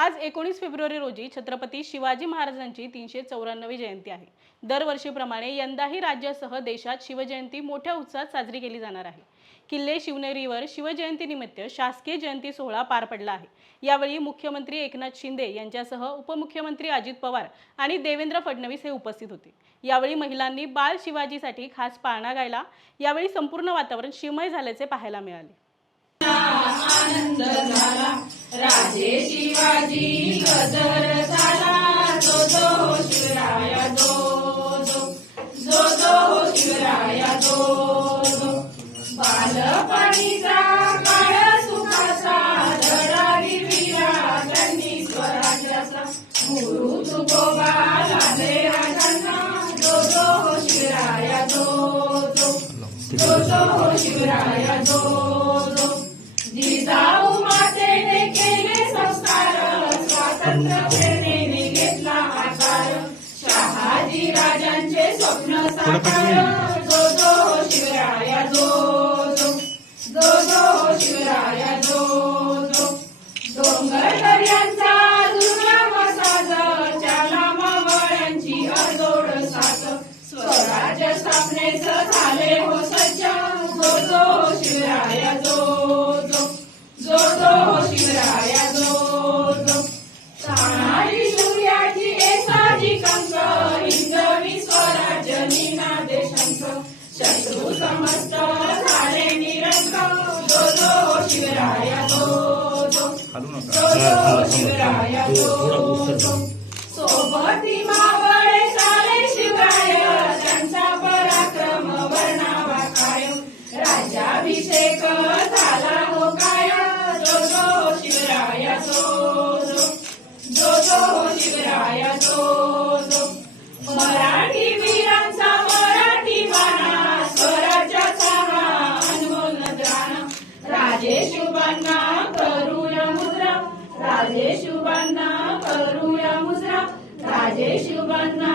आज 19 फेब्रुवारी रोजी छत्रपती शिवाजी महाराजांची 394वी जयंती आहे। दरवर्षीप्रमाणे यंदाही राज्यासह देशात शिवजयंती मोठ्या उत्साहात साजरी केली जाणार आहे। किल्ले शिवनेरीवर शिवजयंतीनिमित्त शासकीय जयंती सोहळा पार पडला आहे। यावेळी मुख्यमंत्री एकनाथ शिंदे यांच्यासह उपमुख्यमंत्री अजित पवार आणि देवेंद्र फडणवीस हे उपस्थित होते। यावेळी महिलांनी बाल शिवाजीसाठी खास पाळणा गायला। यावेळी संपूर्ण वातावरण शिवमय झाल्याचे पाहायला मिळाले। आनंद झाला राजे शिवाजी गजर झाला जो जो शिवराया जो जो शिवराया जो बालपणीचा काळ सुखाचा धडावी वीरा त्यांनी स्वराज्याचा गुरु तुकोबा लाभले राजांना जो जो शिवराया जो शिवराया जो जिजाऊ मातेने केले संस्कार स्वातंत्र्य प्रेरणेने घेतला आकार शहाजी राजांचे स्वप्न साकार जो जो शिवराया जो शिवराया जो डोंगर दर्यांचा दुर्गा मसाज चाला मावळ्यांची अजोड साथ स्वराज्य स्थापनेच झाले हो सज्ज जो जो शिवराया जो शिवराया जो तानाजी सूर्याची एसाजी कंक हिंदवी स्वराज्य निनादे शंख शत्रू समस्त झाले निरंक जो जो शिवराया जो शिवराया जो सोबती मावळे सारे शिवराय त्यांचा पराक्रम वर्णावा कायम राज्याभिषेक झाला हो कायम शिवराया जो शिवराया जो मराठी वीरांचा मराठी बाणा स्वराज्याचा हा अनमोल नजराणा राजे शुभांना करूया मुद्रा राजे शुभांना करूया मुद्रा राजे शुभांना